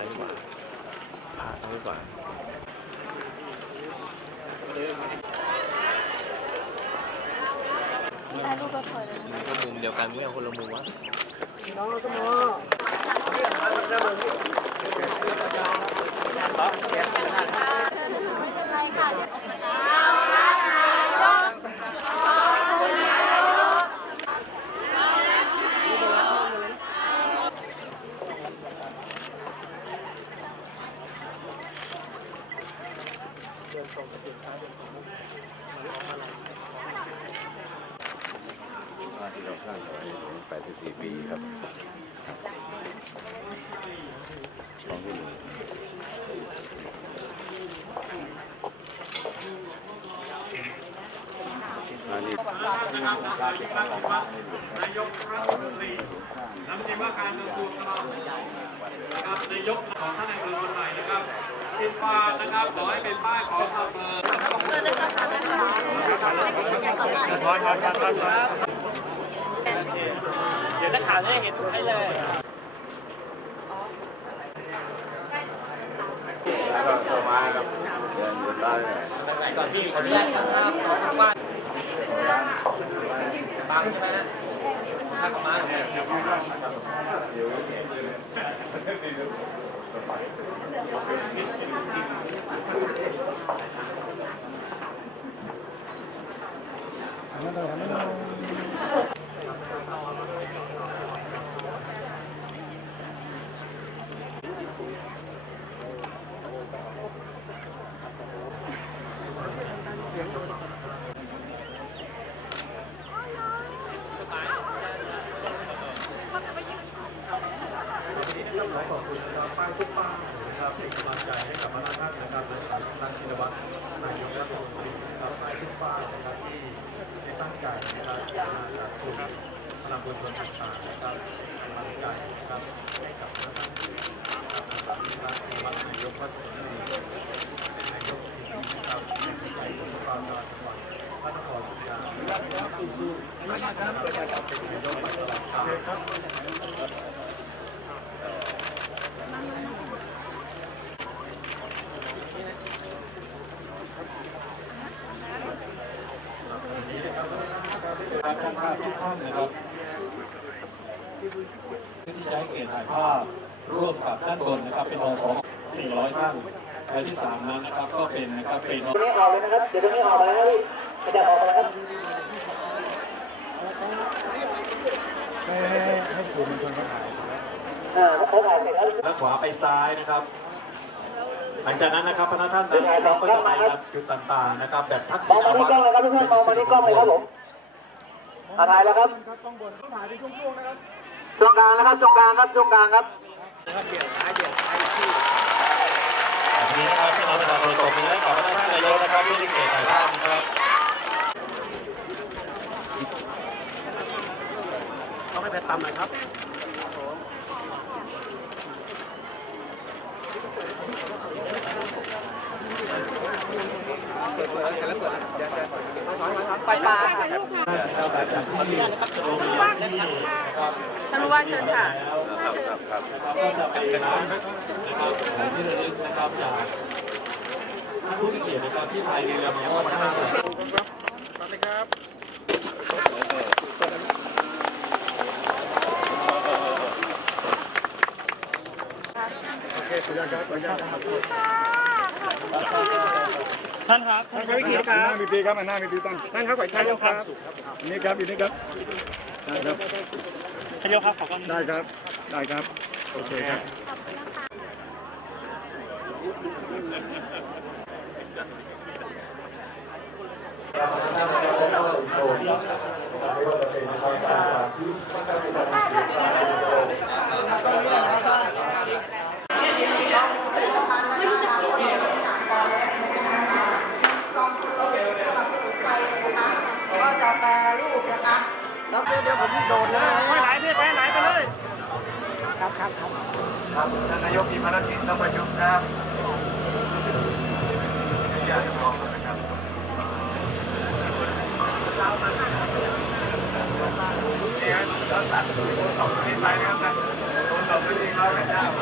ซ้ายขวาพาซ้ายขวาถ่ายรูปกับเพิร์ดเลยนะมันก็มุมเดียวกันไม่เอาคนละมุมวะใช่ค่ะเดี๋ยว บ้านที่เราสร้างเอาไว้84 ปีครับของที่หนึ่งอันนี้นายกรัฐมนตรีน้ำจิ้มว่าการกระทรวงกลาโหมนะครับนายกของท่านในเมืองคนใหม่นะครับติดป้ายนะครับขอให้เป็นป้ายของอำเภอเพิร์ดเลยนะคะนะคะ ถอยถอยถอยถอยเดี๋ยวนักข่าวจะได้เห็นให้เลยแล้วก็ต่อมาครับเดินอยู่ซ้ายหน่อยไหนก่อนพี่ขออนุญาตครับทางบ้านบังใช่ไหมฮะถ้ากลับมาเนี่ยเป็นกำลังใจให้กับพระท่านนะครับและท่านชินวัตรนายกรัฐมนตรีนะครับป้ายทุกป้ายนะครับที่ได้ตั้งใจนะครับจะมาจากกลุ่มพลังบุญชนต่างๆนะครับกำลังใจนะครับให้กับพระท่านนะครับนะครับนะครับนายกรัฐมนตรีเป็นนายกที่ดีนะครับเป็นใหญ่ของความราชวังพระนครศรีอยุธยานะครับเป็นนายกปัจจุบันครับ ครับ ช่างภาพทุกท่านนะครับที่จะให้เกียรติถ่ายภาพร่วมกับด้านบนนะครับ เป็นองสอง400ท่านและที่สามนั้นนะครับ ก็เป็นนะครับเป็นตรงนี้ออกเลยนะครับ เดี๋ยวตรงนี้ออกไปนะครับพี่ขยับออกไปนะครับ ให้สื่ อมวลชนเขาถ่ายอ่าถ้าเขาถ่ายเสร็จแล้วและขวาไปซ้ายนะครับ หลังจากนั้นนะครับพนักท่านนะครับก็จะไปจุดต่างๆนะครับ แบบทักมษิองณมาที่กล้องเลยครับเพื่อนๆมองมาที่กล้องเลยครับผมอ่าถ่ายแล้วครับช่วงกลางนะครับช่วงกลางครับช่วงกลางครับวันนี้นะครับที่เราจะมาโปรโมทนี้ขอพนักท่านนายกนะครับที่ได้เกียรติถ่ายภาพนะครับ ต้องให้แพทตำหน่อยครับปล่อยปลาค่ะนะครับจากที่โรงเรียนที่นะครับท่านผู้ว่าเชิญค่ะก็จะไปร้านนะครับของที่ระลึกนะครับจากท่านผู้มีเกียรตินะครับที่พายเรือมามอบให้ ท่านครับท่านวิกิตครับมีปีครับอันหน้ามีปีตั้งท่านครับขอท่านครับนี่ครับอีกนี่ครับได้ครับท่านยกครับขอความได้ครับได้ครับโอเคครับก็ ครับครับครับครับท่านนายกมีภารกิจต้องประชุมครับอยากจะบอกนะครับนี่ครับเราตัดคนสองที่ไปนะครับนะคนสองที่เขาเป็นเ